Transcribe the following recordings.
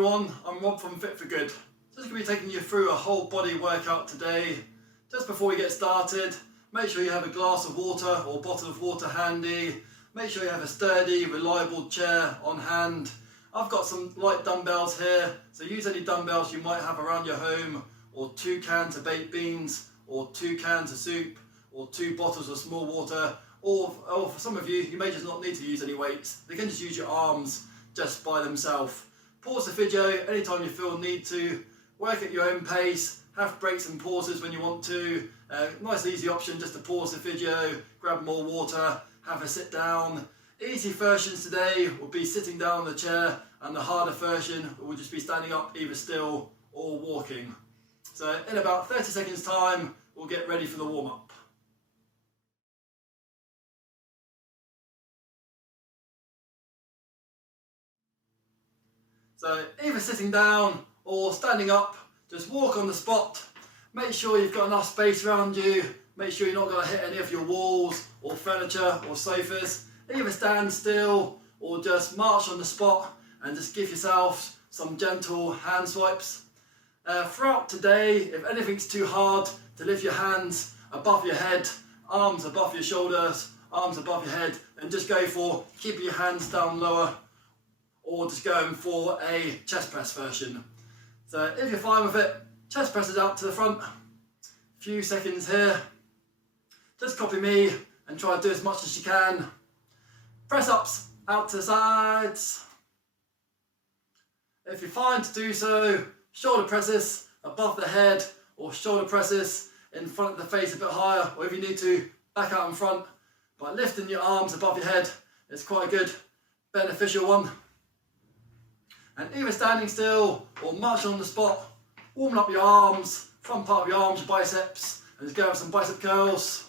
everyone, I'm Rob from Fit for Good. Just going to be taking you through a whole body workout today. Just before we get started, make sure you have a glass of water or bottle of water handy. Make sure you have a sturdy, reliable chair on hand. I've got some light dumbbells here, so use any dumbbells you might have around your home, or 2 cans of baked beans, or 2 cans of soup, or 2 bottles of small water, or for some of you, you may just not need to use any weights. You can just use your arms just by themselves. Pause the video anytime you feel need to. Work at your own pace. Have breaks and pauses when you want to. Nice easy option just to pause the video, grab more water, have a sit down. Easy versions today will be sitting down on the chair, and the harder version will just be standing up either still or walking. So in about 30 seconds time, we'll get ready for the warm-up. So either sitting down or standing up, just walk on the spot. Make sure you've got enough space around you. Make sure you're not going to hit any of your walls or furniture or sofas. Either stand still or just march on the spot and just give yourself some gentle hand swipes. Throughout today, if anything's too hard, to lift your hands above your head, arms above your shoulders, arms above your head, and just go for keeping your hands down lower, or just going for a chest press version. So if you're fine with it, chest presses out to the front. Few seconds here. Just copy me and try to do as much as you can. Press ups out to the sides. If you're fine to do so, shoulder presses above the head, or shoulder presses in front of the face a bit higher, or if you need to, back out in front. But lifting your arms above your head is quite a good, beneficial one. And either standing still or marching on the spot, warming up your arms, front part of your arms, your biceps, and just go with some bicep curls.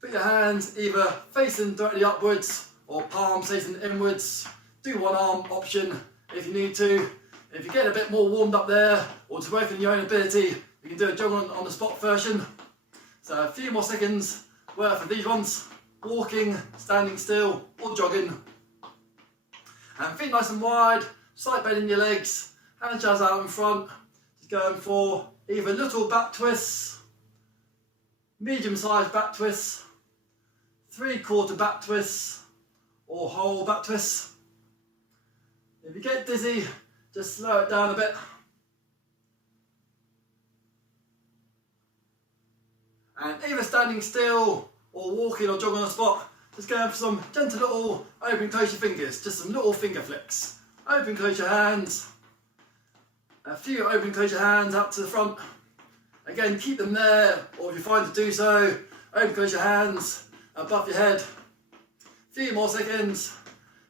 Put your hands either facing directly upwards or palms facing inwards. Do one arm option if you need to. If you get a bit more warmed up there, or to work on your own ability, you can do a jog on the spot version. So a few more seconds worth of these ones. Walking, standing still, or jogging. And feet nice and wide, slight bend in your legs, hand jazz out in front. Just going for either little back twists, medium-sized back twists, 3/4 back twists, or whole back twists. If you get dizzy, just slow it down a bit. And either standing still or walking or jogging on the spot, just going for some gentle little open and close your fingers, just some little finger flicks. Open, close your hands. A few open, close your hands out to the front. Again, keep them there, or if you find to do so, open, close your hands above your head. A few more seconds,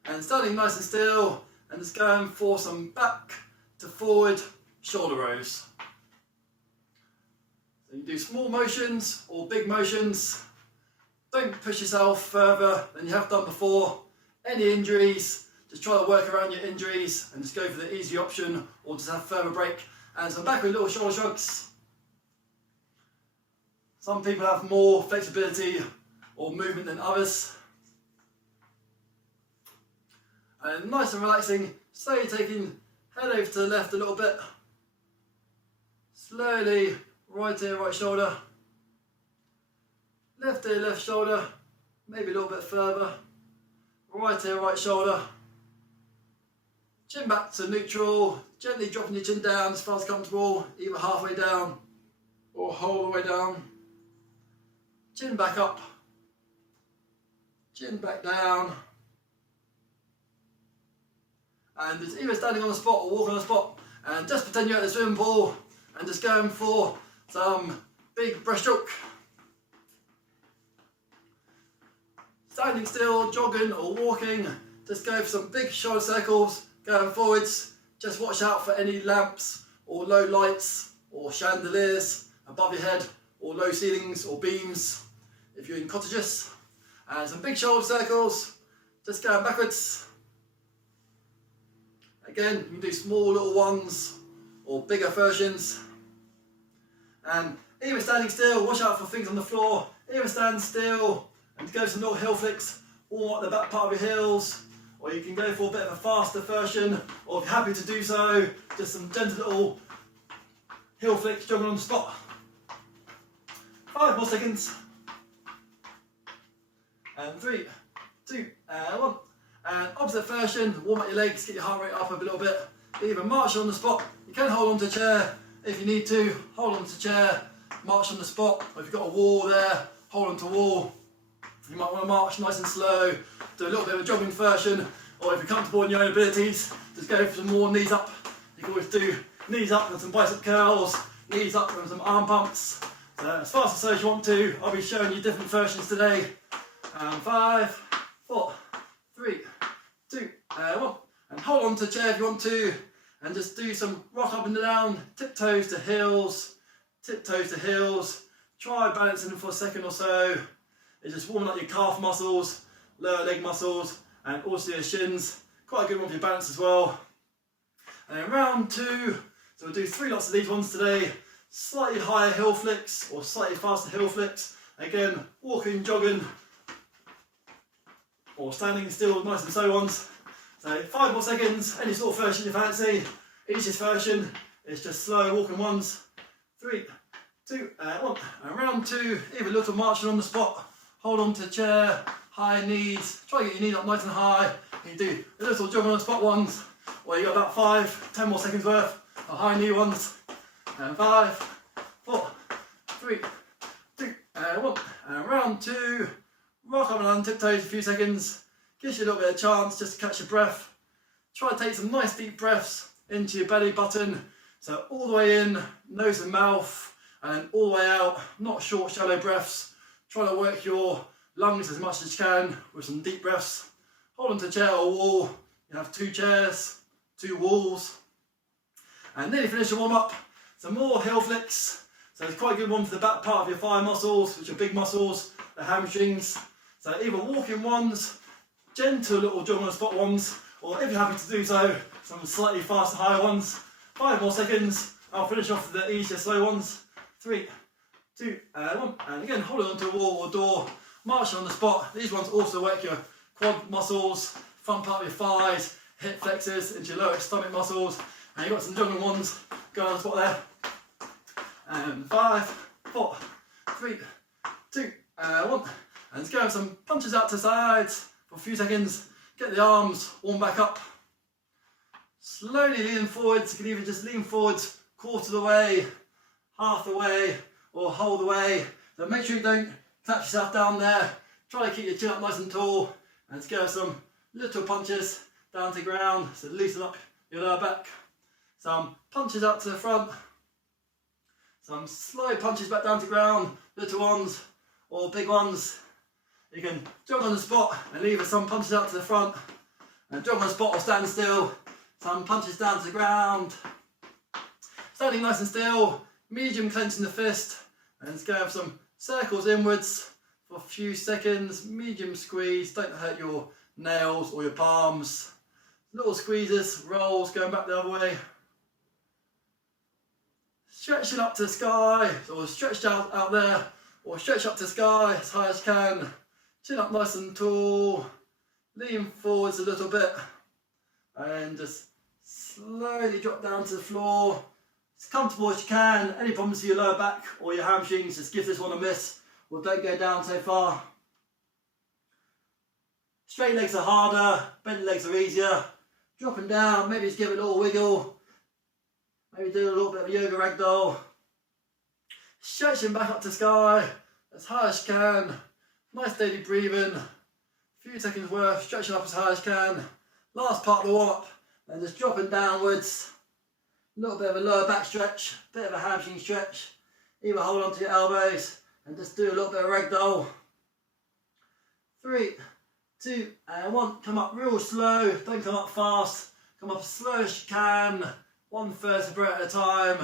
and standing nice and still, and just going for some back to forward shoulder rows. So you do small motions or big motions. Don't push yourself further than you have done before. Any injuries, just try to work around your injuries and just go for the easy option, or just have further break. And some back with little shoulder shrugs. Some people have more flexibility or movement than others. And nice and relaxing, slowly taking head over to the left a little bit. Slowly, right ear, right shoulder. Left ear, left shoulder, maybe a little bit further. Right ear, right shoulder. Chin back to neutral, gently dropping your chin down as far as comfortable, either halfway down or whole the way down. Chin back up, chin back down. And it's either standing on the spot or walking on the spot. And just pretend you're at the swimming pool and just going for some big breaststroke. Standing still, jogging or walking, just go for some big shoulder circles, going forwards. Just watch out for any lamps or low lights or chandeliers above your head, or low ceilings or beams if you're in cottages. And some big shoulder circles, just going backwards. Again, you can do small little ones or bigger versions. And either standing still, watch out for things on the floor, either stand still and go some little heel flicks, warm up the back part of your heels, or you can go for a bit of a faster version, or if you're happy to do so, just some gentle little heel flicks jogging on the spot. 5 more seconds. And 3, 2, and 1. And opposite version, warm up your legs, get your heart rate up a little bit. Either march on the spot, you can hold on to a chair if you need to, hold on to a chair, march on the spot, or if you've got a wall there, hold on to a wall. You might want to march nice and slow, do a little bit of a jogging version, or if you're comfortable in your own abilities, just go for some more knees up. You can always do knees up with some bicep curls, knees up with some arm pumps. So as fast as slow as you want to, I'll be showing you different versions today. 5, 4, 3, 2, 1. And hold on to the chair if you want to, and just do some rock up and down, tiptoes to heels, tiptoes to heels. Try balancing for a second or so. It's just warming up your calf muscles, lower leg muscles, and also your shins. Quite a good one for your balance as well. And then round 2, so we'll do 3 lots of these ones today. Slightly higher heel flicks, or slightly faster heel flicks. Again, walking, jogging, or standing still, nice and slow ones. So 5 more seconds, any sort of version you fancy. Easiest version is just slow walking ones. 3, 2, 1. And round 2, even a little marching on the spot. Hold on to the chair, high knees. Try to get your knees up nice and high. You can do a little jogging on the spot ones, or you got about 5, 10 more seconds worth of high knee ones. And 5, 4, 3, 2, 1. And round 2, rock up and down tiptoes a few seconds. Gives you a little bit of chance just to catch your breath. Try to take some nice deep breaths into your belly button. So all the way in, nose and mouth, and then all the way out. Not short, shallow breaths. Try to work your lungs as much as you can with some deep breaths. Hold onto a chair or wall. You have 2 chairs, 2 walls. And nearly finish your warm up. Some more heel flicks. So it's quite a good one for the back part of your thigh muscles, which are big muscles, the hamstrings. So either walking ones, gentle little jog on the spot ones, or if you're happy to do so, some slightly faster, higher ones. 5 more seconds. I'll finish off with the easier, slow ones. 3, 2, 1. And again, hold on to a wall or door. March on the spot. These ones also work your quad muscles, front part of your thighs, hip flexors, into your lower stomach muscles. And you've got some jogging ones. Go on the spot there. And 5, 4, 3, 2, 1. And just go have some punches out to the sides for a few seconds. Get the arms warm back up. Slowly lean forwards. You can either just lean forwards quarter of the way, half the way, or whole the way. So make sure you don't clap yourself down there. Try to keep your chin up nice and tall. And just go some little punches down to the ground. So loosen up your lower back. Some punches out to the front. Some slow punches back down to the ground. Little ones or big ones. You can jog on the spot and leave some punches out to the front. And jog on the spot or stand still. Some punches down to the ground. Standing nice and still. Medium clenching the fist. And just go have some circles inwards for a few seconds. Medium squeeze. Don't hurt your nails or your palms. Little squeezes, rolls, going back the other way. Stretching up to the sky, or stretched out there, or stretch up to the sky as high as you can. Chin up nice and tall. Lean forwards a little bit. And just slowly drop down to the floor. As comfortable as you can. Any problems with your lower back or your hamstrings, just give this one a miss. Or don't go down so far. Straight legs are harder, bent legs are easier. Dropping down, maybe just give it a little wiggle. Maybe do a little bit of yoga ragdoll. Stretching back up to the sky, as high as you can. Nice steady breathing. A few seconds worth, stretching up as high as you can. Last part of the warm up, and just dropping downwards. A little bit of a lower back stretch, bit of a hamstring stretch. Either hold on to your elbows and just do a little bit of ragdoll. 3, 2, and 1. Come up real slow, don't come up fast. Come up as slow as you can. 1 vertebrae at a time.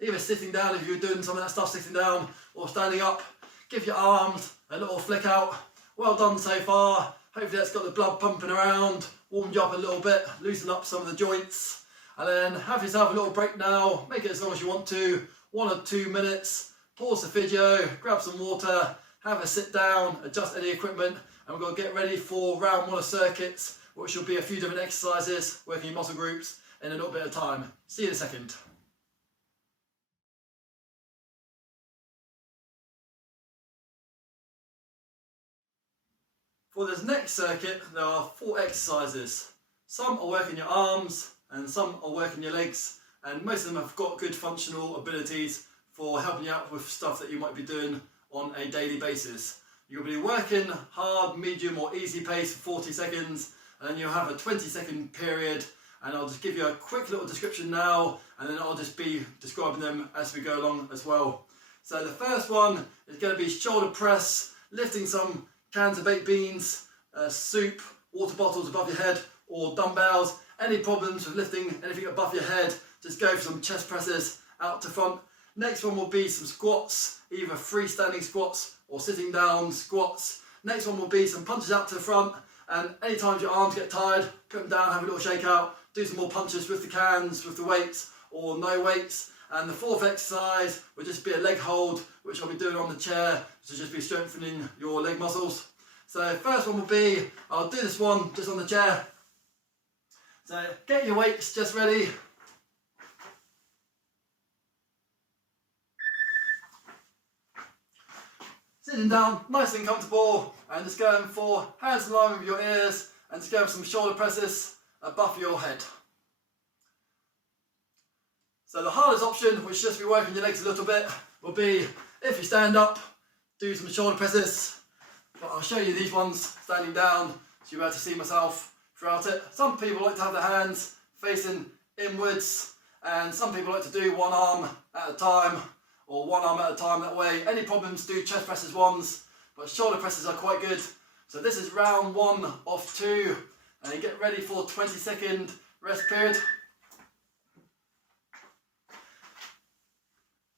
Either sitting down if you're doing some of that stuff sitting down, or standing up. Give your arms a little flick out. Well done so far. Hopefully that's got the blood pumping around, warmed you up a little bit, loosen up some of the joints. And then have yourself a little break now. Make it as long as you want to. 1 or 2 minutes. Pause the video, grab some water, have a sit down, adjust any equipment, and we're going to get ready for round 1 of circuits, which will be a few different exercises, working your muscle groups in a little bit of time. See you in a second. For this next circuit, there are 4 exercises. Some are working your arms and some are working your legs, and most of them have got good functional abilities for helping you out with stuff that you might be doing on a daily basis. You'll be working hard, medium or easy pace for 40 seconds, and then you'll have a 20-second period, and I'll just give you a quick little description now, and then I'll just be describing them as we go along as well. So the first one is going to be shoulder press, lifting some cans of baked beans, soup, water bottles above your head, or dumbbells. Any problems with lifting anything above your head, just go for some chest presses out to front. Next one will be some squats, either freestanding squats or sitting down squats. Next one will be some punches out to the front, and anytime your arms get tired, put them down, have a little shake out, do some more punches with the cans, with the weights or no weights. And the fourth exercise will just be a leg hold, which I'll be doing on the chair, so just be strengthening your leg muscles. So first one will be, I'll do this one just on the chair. So get your weights just ready. Sitting down, nice and comfortable, and just going for hands in line with your ears, and just going for some shoulder presses above your head. So the hardest option, which just be working your legs a little bit, will be if you stand up, do some shoulder presses. But I'll show you these ones standing down, so you'll be able to see myself throughout it. Some people like to have their hands facing inwards, and some people like to do one arm at a time, or one arm at a time that way. Any problems, do chest presses ones, but shoulder presses are quite good. So this is round 1 of 2, and you get ready for a 20-second rest period.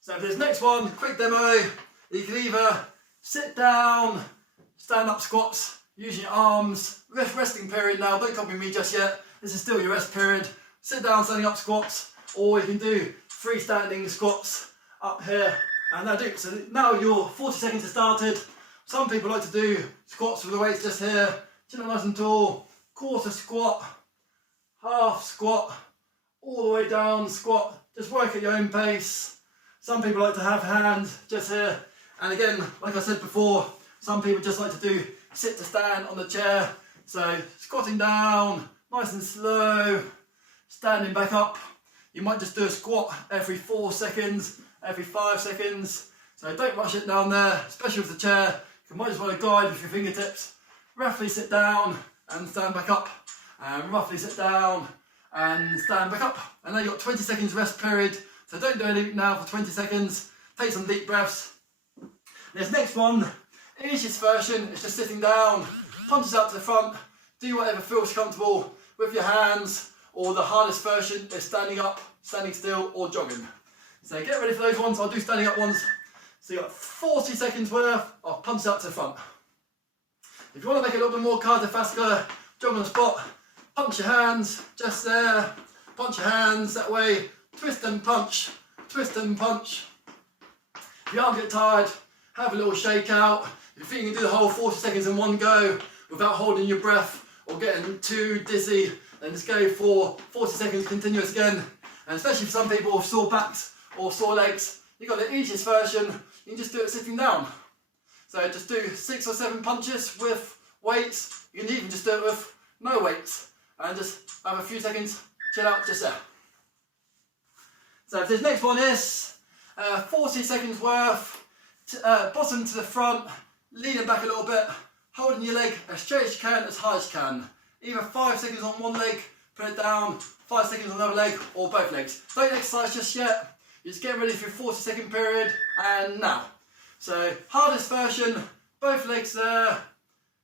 So for this next one, quick demo, you can either sit down, stand up squats, using your arms, resting period now, don't copy me just yet, this is still your rest period, sit down, standing up squats, or you can do freestanding squats up here, and that'll do. So now your 40 seconds has started. Some people like to do squats with the weights just here, chin up nice and tall, quarter squat, half squat, all the way down squat, just work at your own pace. Some people like to have hands just here, and again, like I said before, some people just like to do sit to stand on the chair. So squatting down, nice and slow, standing back up. You might just do a squat every 4 seconds, every 5 seconds. So don't rush it down there, especially with the chair. You might just want to guide with your fingertips. Roughly sit down and stand back up, and roughly sit down and stand back up. And then you've got 20 seconds rest period. So don't do anything now for 20 seconds. Take some deep breaths. This next one, easiest version is just sitting down, punches out to the front, do whatever feels comfortable with your hands, or the hardest version is standing up, standing still, or jogging. So get ready for those ones. I'll do standing up ones. So you've got 40 seconds worth of punches out to the front. If you want to make it a little bit more cardiovascular, jog on the spot, punch your hands just there, punch your hands that way, twist and punch, twist and punch. If your arms get tired, have a little shake out. If you think you can do the whole 40 seconds in one go without holding your breath or getting too dizzy, then just go for 40 seconds continuous again. And especially for some people with sore backs or sore legs, you've got the easiest version, you can just do it sitting down. So just do 6 or 7 punches with weights. You can even just do it with no weights and just have a few seconds, chill out just there. So this next one is 40 seconds worth, bottom to the front, leaning back a little bit, holding your leg as straight as you can, as high as you can. Either 5 seconds on one leg, put it down, 5 seconds on the other leg, or both legs. Don't exercise just yet, you're just getting ready for your 40-second period, and now. So hardest version, both legs there.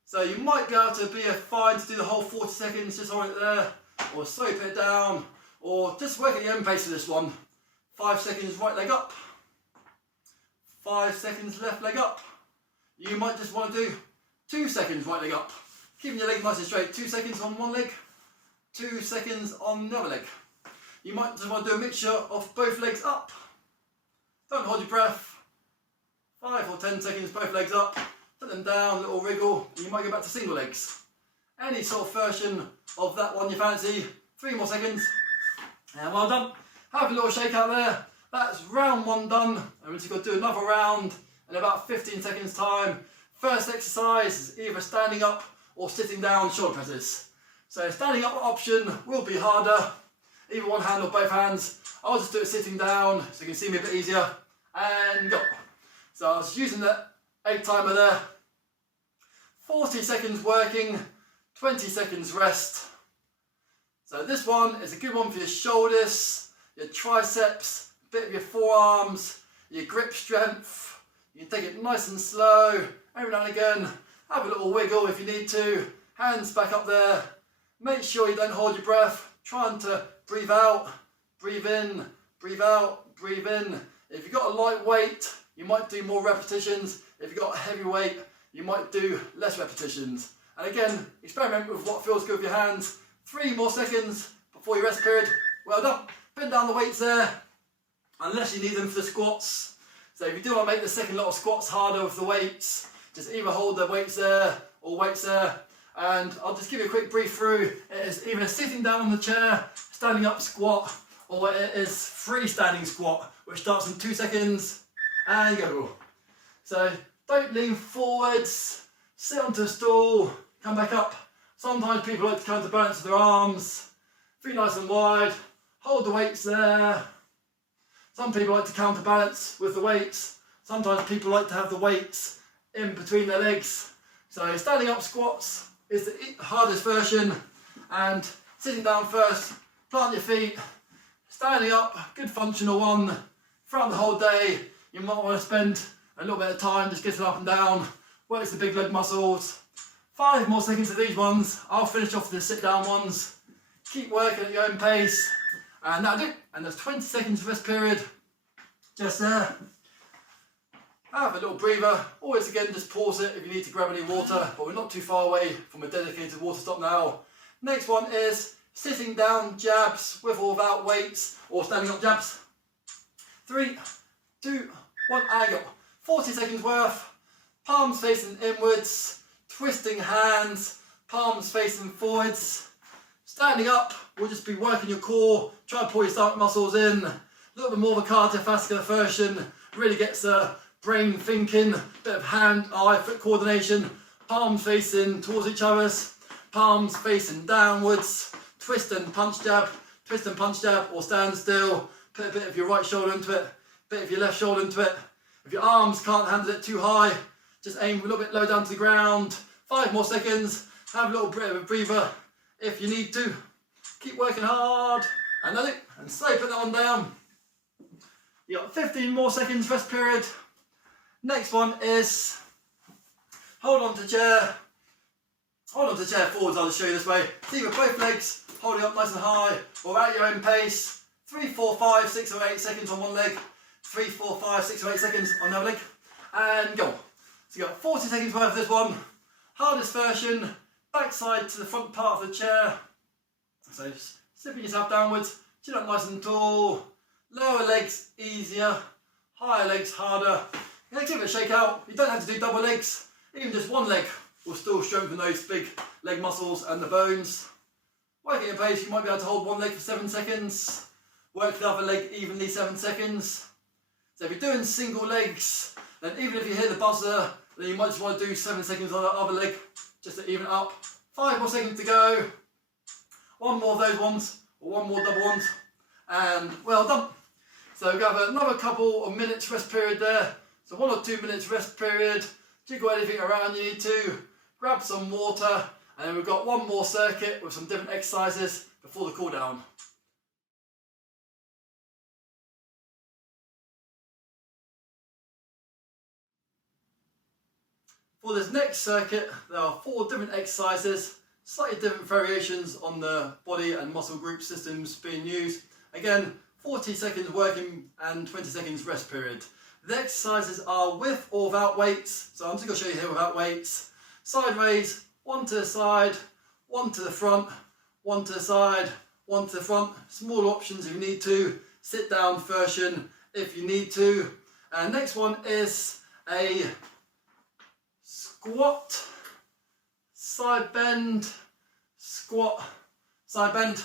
So you might be able to be fine to do the whole 40 seconds, just hold it there, or slope it down, or just work at your own pace for this one. 5 seconds right leg up, 5 seconds left leg up. You might just want to do 2 seconds right leg up, keeping your leg nice and straight. 2 seconds on one leg, 2 seconds on the other leg. You might just want to do a mixture of both legs up. Don't hold your breath. 5 or 10 seconds both legs up, put them down, little wriggle, and you might go back to single legs. any sort of version of that one you fancy. 3 more seconds. And well done. Have a little shake out there. That's round 1 done. And we're just going to do another round in about 15 seconds time. First exercise is either standing up or sitting down shoulder presses. So standing up option will be harder. Either one hand or both hands. I'll just do it sitting down so you can see me a bit easier. And go. So I was using the egg timer there. 40 seconds working, 20 seconds rest. So this one is a good one for your shoulders, your triceps, a bit of your forearms, your grip strength. You can take it nice and slow. Every now and again, have a little wiggle if you need to. Hands back up there. Make sure you don't hold your breath. Trying to breathe out, breathe in, breathe out, breathe in. If you've got a light weight, you might do more repetitions. If you've got a heavy weight, you might do less repetitions. And again, experiment with what feels good with your hands. 3 more seconds before your rest period. Well done. Pin down the weights there, unless you need them for the squats. So if you do want to make the second lot of squats harder with the weights, just either hold the weights there or weights there. And I'll just give you a quick brief through. It is either sitting down on the chair, standing up squat, or it is freestanding squat, which starts in 2 seconds and go. So don't lean forwards, sit onto a stool, come back up. Sometimes people like to counterbalance with their arms, feet nice and wide, hold the weights there. Some people like to counterbalance with the weights. Sometimes people like to have the weights in between their legs. So standing up squats is the hardest version, and sitting down first, plant your feet, standing up, good functional one. Throughout the whole day, you might want to spend a little bit of time just getting up and down, works the big leg muscles. 5 more seconds of these ones. I'll finish off with the sit down ones. Keep working at your own pace, and that'll do. And there's 20 seconds rest period, just there. Have a little breather. Always again, just pause it if you need to grab any water, but we're not too far away from a dedicated water stop now. Next one is sitting down jabs with or without weights, or standing up jabs. 3, 2, 1, and go. 40 seconds worth. Palms facing inwards, twisting hands, palms facing forwards. Standing up, we'll just be working your core, try and pull your stomach muscles in. A little bit more of a cardiovascular version, really gets the brain thinking, bit of hand, eye, foot coordination, palms facing towards each other's, palms facing downwards, twist and punch jab, or stand still, put a bit of your right shoulder into it, a bit of your left shoulder into it. If your arms can't handle it too high, just aim a little bit low down to the ground. 5 more seconds, have a little bit of a breather if you need to. Keep working hard, and that's it, and slowly put that one down. You got 15 more seconds rest period. Next one is hold on to chair forwards. I'll just show you this way. So either both legs holding up nice and high, or at your own pace. 3, 4, 5, 6 or 8 seconds on one leg, 3, 4, 5, 6 or 8 seconds on the other leg, and go. So you got 40 seconds worth of this one. Hardest version, backside to the front part of the chair. So slipping yourself downwards, chin up nice and tall. Lower legs easier, higher legs harder. Yeah, give it a shake out. You don't have to do double legs. Even just one leg will still strengthen those big leg muscles and the bones. Working at your pace, you might be able to hold one leg for 7 seconds. Work the other leg evenly 7 seconds. So if you're doing single legs, then even if you hear the buzzer, then you might just want to do 7 seconds on the other leg, just to even it up. 5 more seconds to go. One more of those ones, or one more double ones, and well done. So we have another couple of minutes rest period there. So 1 or 2 minutes rest period. Jiggle anything around you need to. Grab some water, and then we've got one more circuit with some different exercises before the cool down. For this next circuit, there are 4 different exercises, slightly different variations on the body and muscle group systems being used. Again, 40 seconds working and 20 seconds rest period. The exercises are with or without weights, so I'm just going to show you here without weights. Side raise, 1 to the side, 1 to the front, 1 to the side, 1 to the front. Small options if you need to. Sit down version if you need to. And next one is a squat, side bend, squat, side bend,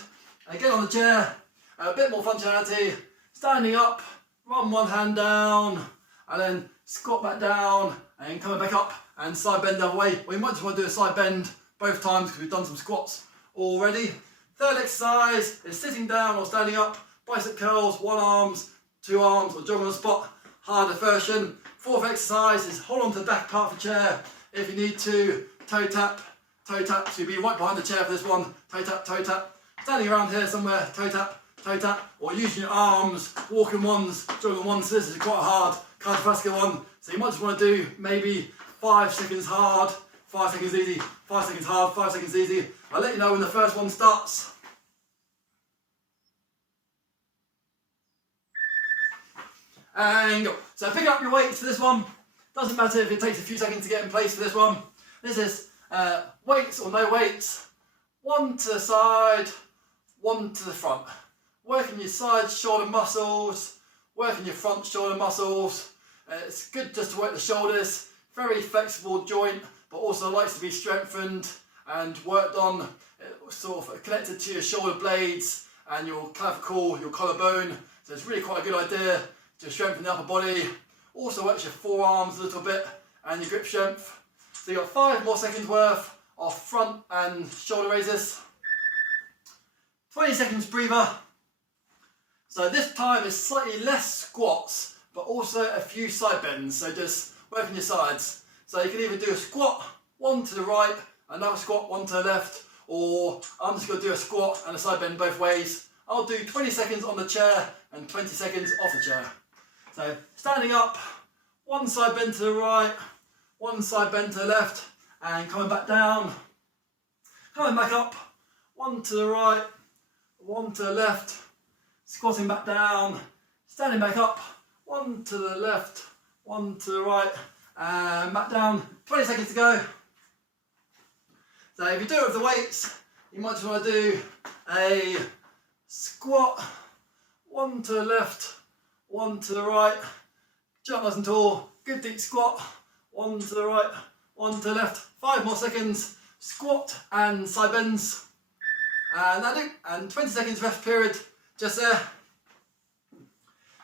again on the chair, a bit more functionality, standing up, run one hand down, and then squat back down, and coming back up, and side bend the other way. We might just want to do a side bend both times because we've done some squats already. Third exercise is sitting down or standing up, bicep curls, one arms, two arms, or jog on the spot, harder version. Fourth exercise is hold on to the back part of the chair if you need to, toe tap, so you'll be right behind the chair for this one, toe tap, standing around here somewhere, toe tap, or using your arms, walking ones, jogging ones. This is quite a hard cardiovascular one, so you might just want to do maybe 5 seconds hard, 5 seconds easy, 5 seconds hard, 5 seconds easy. I'll let you know when the first one starts. And go. So pick up your weights for this one. Doesn't matter if it takes a few seconds to get in place for this one. This is weights or no weights. One to the side, one to the front. Working your side shoulder muscles, working your front shoulder muscles. It's good just to work the shoulders. Very flexible joint, but also likes to be strengthened and worked on, sort of connected to your shoulder blades and your clavicle, your collarbone. So it's really quite a good idea to strengthen the upper body. Also works your forearms a little bit and your grip strength. So you've got 5 more seconds worth of front and shoulder raises. 20 seconds breather. So this time is slightly less squats, but also a few side bends. So just working your sides. So you can either do a squat, one to the right, another squat, one to the left, or I'm just going to do a squat and a side bend both ways. I'll do 20 seconds on the chair and 20 seconds off the chair. So standing up, one side bend to the right, one side bend to the left, and coming back down. Coming back up, one to the right, one to the left, squatting back down, standing back up, one to the left, one to the right, and back down. 20 seconds to go. So if you do it with the weights, you might just want to do a squat, one to the left, one to the right, jump nice and tall, good deep squat, one to the right, one to the left, 5 more seconds, squat and side bends, and that'll do, and 20 seconds rest period just there.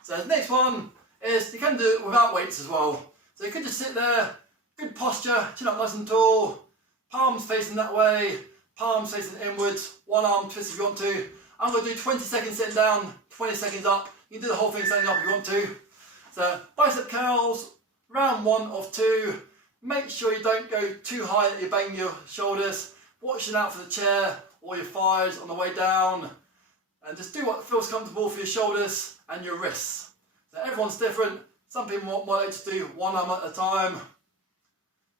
So the next one is, you can do it without weights as well. So you could just sit there, good posture, chin up nice and tall, palms facing that way, palms facing inwards, one arm twist if you want to. I'm going to do 20 seconds sitting down, 20 seconds up. You can do the whole thing standing up if you want to. So bicep curls, round 1 of 2. Make sure you don't go too high that you bang your shoulders. Watching out for the chair or your thighs on the way down. And just do what feels comfortable for your shoulders and your wrists. So everyone's different. Some people might like to do one arm at a time.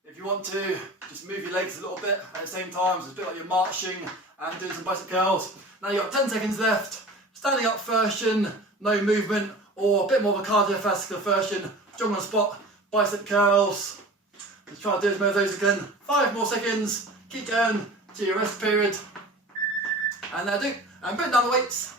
If you want to, just move your legs a little bit at the same time. So it's a bit like you're marching and doing some bicep curls. Now you've got 10 seconds left. Standing up version, no movement, or a bit more of a cardiovascular version, jog on the spot, bicep curls. Let's try to do as many of those again. 5 more seconds, keep going to your rest period. And that'll do. And put down the weights.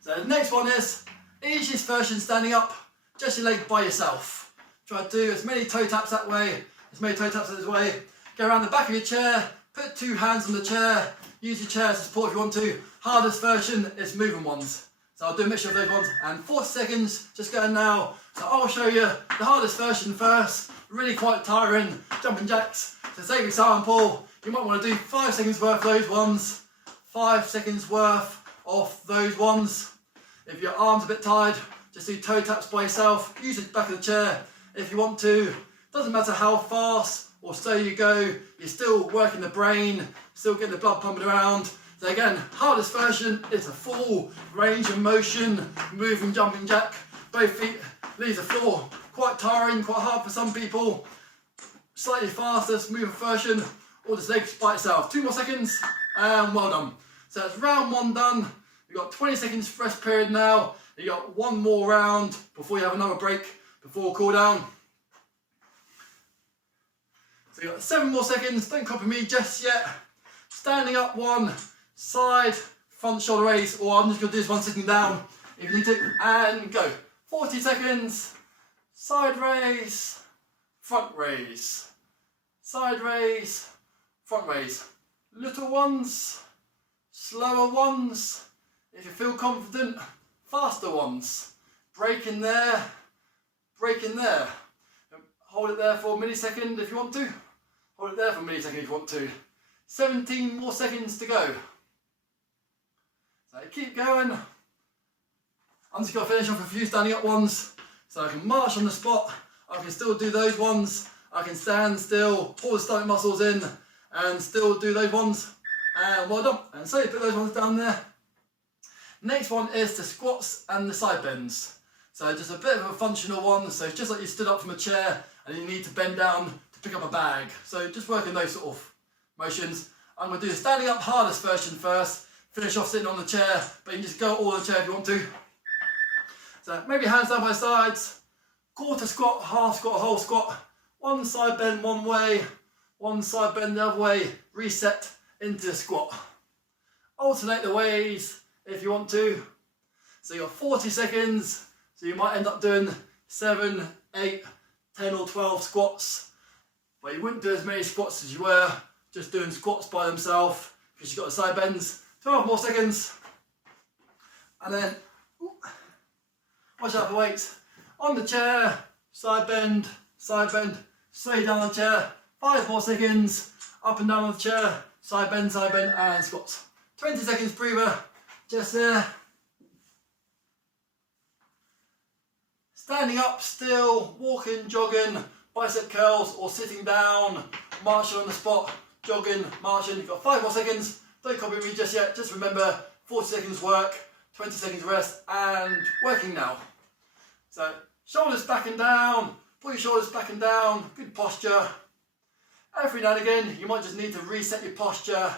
So the next one is easiest version standing up, just your legs by yourself. Try to do as many toe taps that way, as many toe taps this way. Go around the back of your chair, put 2 hands on the chair, use your chair as support if you want to. Hardest version is moving ones. So I'll do a mixture of those ones. And 40 seconds, just going now. So I'll show you the hardest version first. Really quite tiring, jumping jacks. So save example, you might want to do 5 seconds worth of those ones. 5 seconds worth of those ones. If your arm's a bit tired, just do toe taps by yourself. Use the back of the chair if you want to. Doesn't matter how fast or slow you go, you're still working the brain, still getting the blood pumping around. So again, hardest version is a full range of motion, moving jumping jack. Both feet leave the floor. Quite tiring, quite hard for some people. Slightly faster, smoother version, or just legs by itself. 2 more seconds, and well done. So that's round 1 done. You've got 20 seconds rest period now. You've got 1 more round before you have another break, before cool down. So you've got 7 more seconds, don't copy me just yet. Standing up 1, side, front shoulder raise, or I'm just going to do this one sitting down if you need to, and go. 40 seconds, side raise, front raise, side raise, front raise. little ones, slower ones. If you feel confident, faster ones. Break in there, break in there. Hold it there for a millisecond if you want to. Hold it there for a millisecond if you want to. 17 more seconds to go. So keep going. I'm just going to finish off a few standing up ones. So I can march on the spot. I can still do those ones. I can stand still, pull the stomach muscles in, and still do those ones. And well done. And so you put those ones down there. Next one is the squats and the side bends. So just a bit of a functional one. So it's just like you stood up from a chair and you need to bend down to pick up a bag. So just working those sort of motions. I'm going to do the standing up hardest version first. Finish off sitting on the chair, but you can just go all on the chair if you want to. So maybe hands down by sides. Quarter squat, half squat, whole squat. One side bend one way, one side bend the other way. Reset into the squat. Alternate the ways if you want to. So you've got 40 seconds. So you might end up doing 7, 8, 10 or 12 squats. But you wouldn't do as many squats as you were just doing squats by themselves because you've got the side bends. 12 more seconds. And then, watch out for weights. On the chair, side bend, straight down on the chair. 5 more seconds. Up and down on the chair, side bend, and squats. 20 seconds breather, just there. Standing up still, walking, jogging, bicep curls or sitting down, marching on the spot, jogging, marching. You've got 5 more seconds. Don't copy me just yet. Just remember 40 seconds work, 20 seconds rest, and working now. So shoulders back and down, pull your shoulders back and down, good posture. Every now and again, you might just need to reset your posture.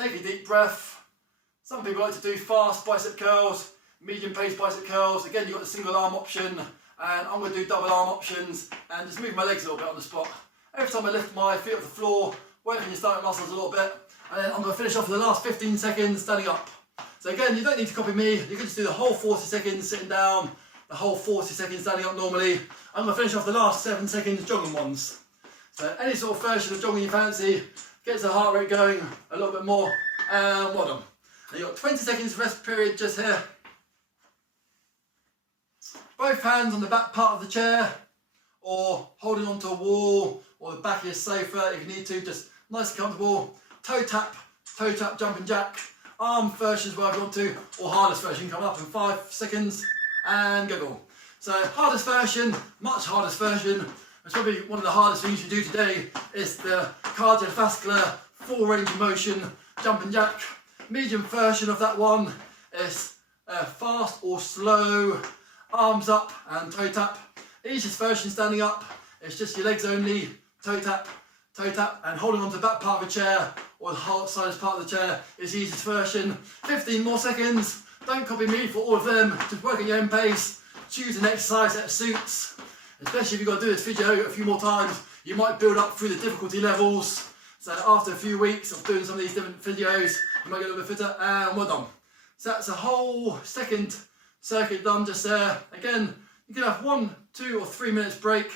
Take a deep breath. Some people like to do fast bicep curls, medium pace bicep curls. Again, you've got the single arm option, and I'm going to do double arm options and just move my legs a little bit on the spot. Every time I lift my feet off the floor, working your stomach muscles a little bit, and then I'm going to finish off with the last 15 seconds standing up. So again, you don't need to copy me. You can just do the whole 40 seconds sitting down, the whole 40 seconds standing up normally. I'm going to finish off the last 7 seconds jogging ones. So any sort of version of jogging you fancy, gets the heart rate going a little bit more, and well done. And you've got 20 seconds rest period just here. Both hands on the back part of the chair, or holding onto a wall, or the back of your sofa if you need to, just nice and comfortable. Toe tap, jumping jack. Arm versions wherever you want to, or hardest version coming up in 5 seconds, and go. So hardest version, much hardest version. It's probably one of the hardest things you do today is the cardiovascular full range of motion jumping jack. Medium version of that one is fast or slow, arms up and toe tap. Easiest version standing up, it's just your legs only, toe tap, and holding on to the back part of a chair or the hard side part of the chair is the easiest version. 15 more seconds. Don't copy me for all of them, just work at your own pace. Choose an exercise that suits. Especially if you've got to do this video a few more times, you might build up through the difficulty levels. So after a few weeks of doing some of these different videos, you might get a little bit fitter, and well done. So that's a whole second circuit done just there. Again, you can have 1, 2 or 3 minutes break.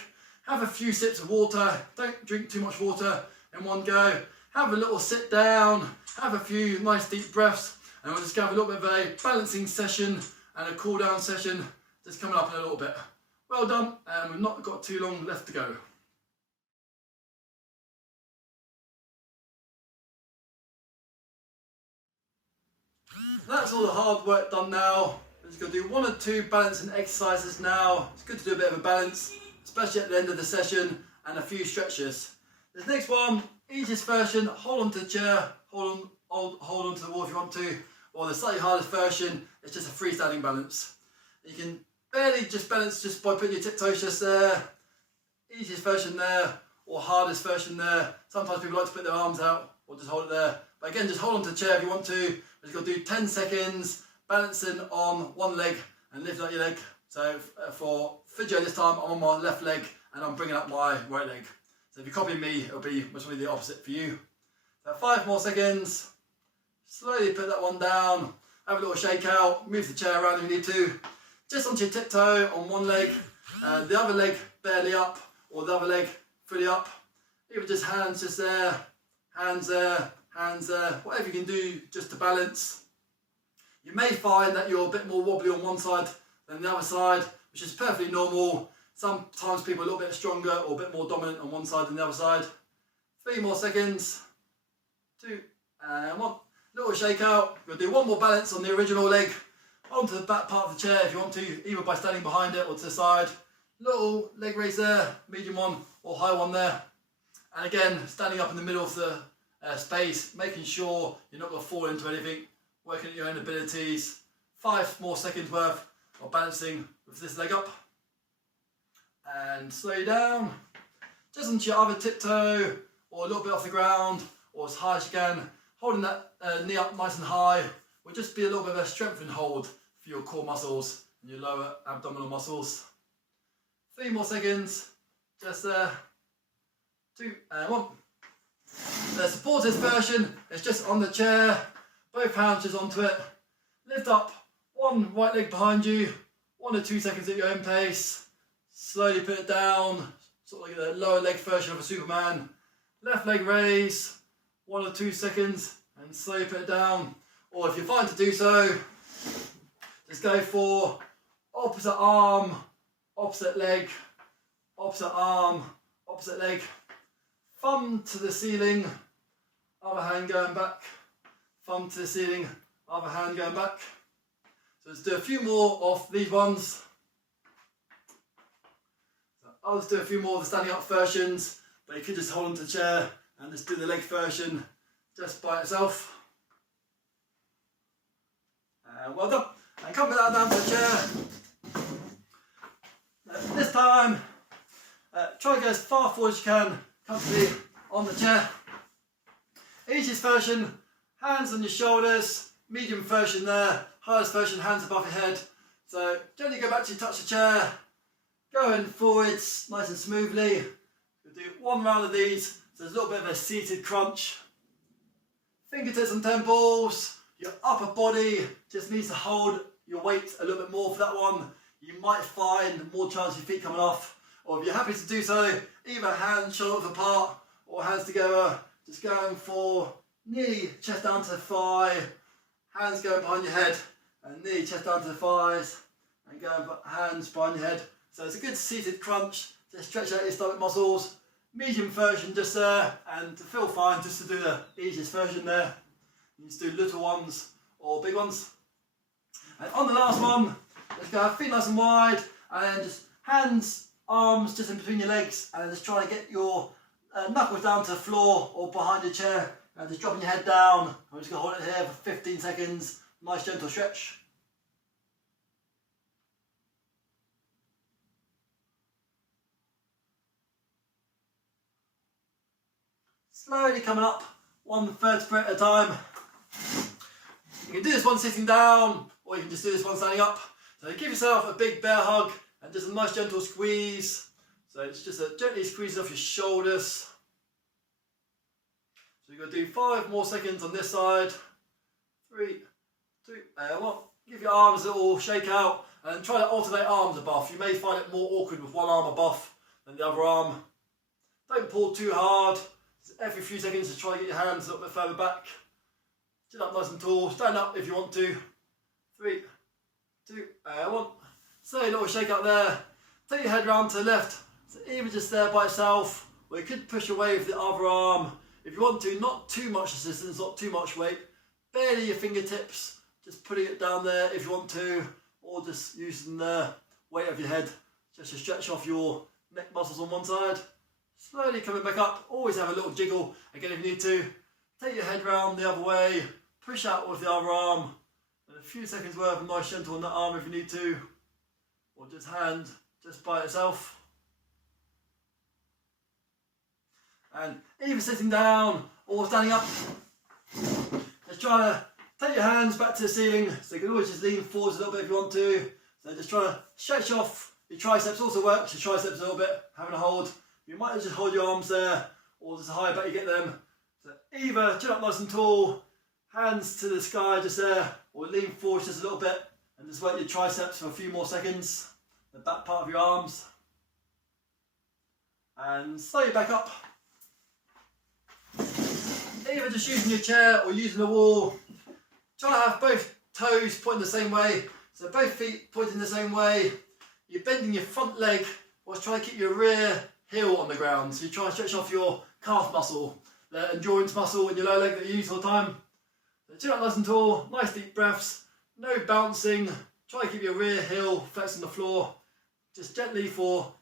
Have a few sips of water. Don't drink too much water in one go. Have a little sit down. Have a few nice deep breaths. And we'll just have a little bit of a balancing session and a cool down session just coming up in a little bit. Well done, and we've not got too long left to go. That's all the hard work done now. We're just going to do 1 or 2 balancing exercises now. It's good to do a bit of a balance, especially at the end of the session, and a few stretches. This next one, easiest version, hold on to the chair, hold on to the wall if you want to, or the slightly hardest version, it's just a freestanding balance. You can barely just balance just by putting your tiptoes just there. Easiest version there, or hardest version there. Sometimes people like to put their arms out, or just hold it there. But again, just hold on to the chair if you want to. We're just going to do 10 seconds, balancing on one leg and lifting up your leg. So for physio this time, I'm on my left leg and I'm bringing up my right leg. So if you copy me, it'll be much more the opposite for you. So 5 more seconds. Slowly put that one down. Have a little shake out. Move the chair around if you need to. Just onto your tiptoe on one leg. The other leg barely up, or the other leg fully up. Even just hands just there. Hands there. hands there, whatever you can do just to balance. You may find that you're a bit more wobbly on one side than the other side, which is perfectly normal. Sometimes people are a little bit stronger or a bit more dominant on one side than the other side. 3 more seconds. 2 and 1. Little shake out. We'll do one more balance on the original leg onto the back part of the chair if you want to, either by standing behind it or to the side. Little leg raise there, medium one or high one there. And again, standing up in the middle of the space, making sure you're not going to fall into anything, working at your own abilities. 5 more seconds worth of balancing with this leg up. And slow down, just onto your other tiptoe or a little bit off the ground or as high as you can, holding that knee up nice and high will just be a little bit of a strengthening hold for your core muscles and your lower abdominal muscles. 3 more seconds, just there. 2 and 1. The supported version is just on the chair, both hands just onto it. Lift up one right leg behind you, 1 or 2 seconds at your own pace. Slowly put it down, sort of like the lower leg version of a Superman. Left leg raise, 1 or 2 seconds, and slowly put it down. Or if you're fine to do so, just go for opposite arm, opposite leg, opposite arm, opposite leg. Thumb to the ceiling, other hand going back. Thumb to the ceiling, other hand going back. So let's do a few more of these ones. I'll just do a few more of the standing up versions, but you could just hold onto the chair and just do the leg version just by itself. And well done. And come with that down to the chair. This time, try to go as far forward as you can, comfortably on the chair. Easiest version, hands on your shoulders, medium version there, highest version, hands above your head. So gently go back to touch the chair. Going forwards nice and smoothly. We'll do 1 round of these, so there's a little bit of a seated crunch. Fingertips and temples, your upper body just needs to hold your weight a little bit more for that one. You might find more chance of your feet coming off, or if you're happy to do so, either hands shoulders apart or hands together, just going for knee, chest down to the thigh, hands going behind your head, and knee, chest down to the thighs, and going hands behind your head. So it's a good seated crunch to stretch out your stomach muscles. Medium version just there, and to feel fine just to do the easiest version there. You just do little ones or big ones. And on the last one, let's go feet nice and wide, and then just hands, arms just in between your legs, and just try to get your knuckles down to the floor or behind your chair, and just dropping your head down. I'm just going to hold it here for 15 seconds. Nice gentle stretch. Slowly coming up, 1 vertebrae at a time. You can do this one sitting down, or you can just do this one standing up. So give yourself a big bear hug and just a nice gentle squeeze. So it's just a gently squeeze off your shoulders. So you're going to do 5 more seconds on this side. 3, 2, and 1. Give your arms a little shake out and try to alternate arms above. You may find it more awkward with one arm above than the other arm. Don't pull too hard. Every few seconds to try to get your hands a little bit further back. Sit up nice and tall. Stand up if you want to. 3, 2, and 1. So a little shake out there. Take your head round to the left. So even just there by itself, or you could push away with the other arm. If you want to, not too much assistance, not too much weight. Barely your fingertips. Just putting it down there if you want to, or just using the weight of your head just to stretch off your neck muscles on one side. Slowly coming back up, always have a little jiggle, again if you need to. Take your head round the other way, push out with the other arm, and a few seconds worth of nice gentle on that arm if you need to, or just hand, just by itself. And either sitting down or standing up, just try to take your hands back to the ceiling, so you can always just lean forwards a little bit if you want to. So just try to stretch off your triceps, also works your triceps a little bit, having a hold. You might just hold your arms there, or just high back you get them. So either chin up nice and tall, hands to the sky just there, or lean forward just a little bit, and just work your triceps for a few more seconds, the back part of your arms. And slowly back up. Even either just using your chair or using the wall. Try to have both toes pointing the same way, so both feet pointing the same way. You're bending your front leg whilst trying to keep your rear heel on the ground. So you try to stretch off your calf muscle, the endurance muscle in your lower leg that you use all the time. So chin up nice and tall, nice deep breaths, no bouncing. Try to keep your rear heel flexed on the floor. Just gently for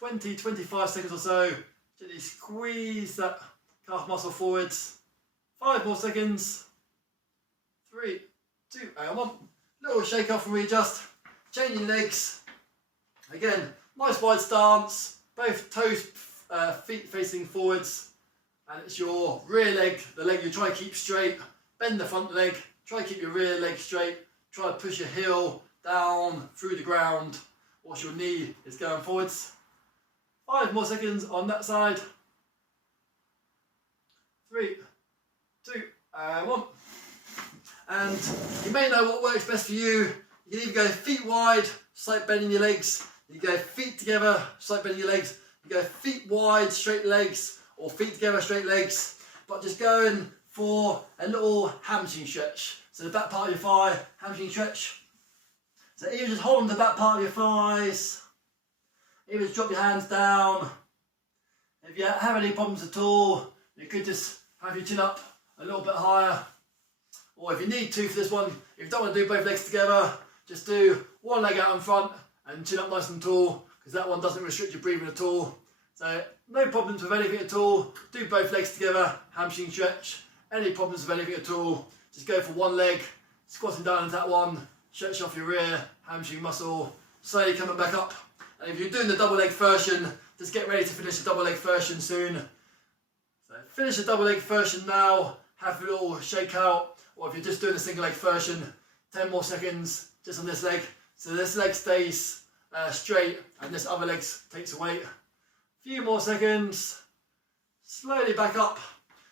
20-25 seconds or so, gently squeeze that calf muscle forwards. 5 more seconds. 3, 2, and 1. Little shake off and readjust. Changing legs. Again, nice wide stance. Both toes, feet facing forwards. And it's your rear leg, the leg you're trying to keep straight. Bend the front leg. Try to keep your rear leg straight. Try to push your heel down through the ground whilst your knee is going forwards. 5 more seconds on that side. 3, 2, and 1. And you may know what works best for you. You can either go feet wide, slight bending your legs. You go feet together, slight bending your legs. You go feet wide, straight legs, or feet together, straight legs. But just going for a little hamstring stretch. So the back part of your thigh, hamstring stretch. So either just hold on to the back part of your thighs, either just drop your hands down. If you have any problems at all, you could just have your chin up a little bit higher. Or if you need to for this one, if you don't want to do both legs together, just do one leg out in front and chin up nice and tall, because that one doesn't restrict your breathing at all. So no problems with anything at all. Do both legs together, hamstring stretch. Any problems with anything at all, just go for one leg, squatting down into that one, stretch off your rear hamstring muscle, slowly coming back up. And if you're doing the double leg version, just get ready to finish the double leg version soon. So finish the double leg version now, have a little shake out. Or if you're just doing a single leg version, 10 more seconds just on this leg. So this leg stays straight and this other leg takes a weight. Few more seconds. Slowly back up.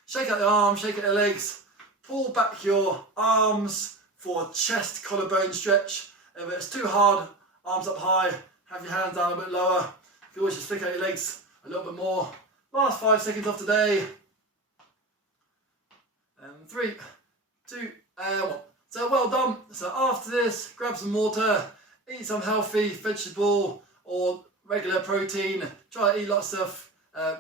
Shake out the arms, shake out the legs. Pull back your arms for a chest collarbone stretch. If it's too hard, arms up high, have your hands down a bit lower. You can always just flick out your legs a little bit more. Last 5 seconds of today. And 3, 2, and 1. So well done. So after this, grab some water, eat some healthy vegetable or regular protein. Try to eat lots of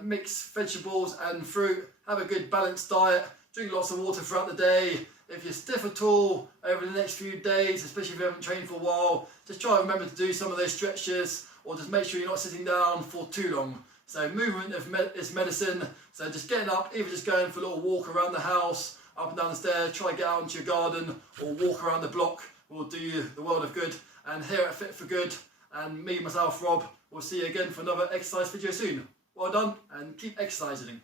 mixed vegetables and fruit. Have a good balanced diet. Drink lots of water throughout the day. If you're stiff at all over the next few days, especially if you haven't trained for a while, just try to remember to do some of those stretches, or just make sure you're not sitting down for too long. So movement is medicine. So just getting up, either just going for a little walk around the house, up and down the stairs, try to get out into your garden or walk around the block will do you the world of good. And here at Fit for Good, and me, myself, Rob, will see you again for another exercise video soon. Well done, and keep exercising.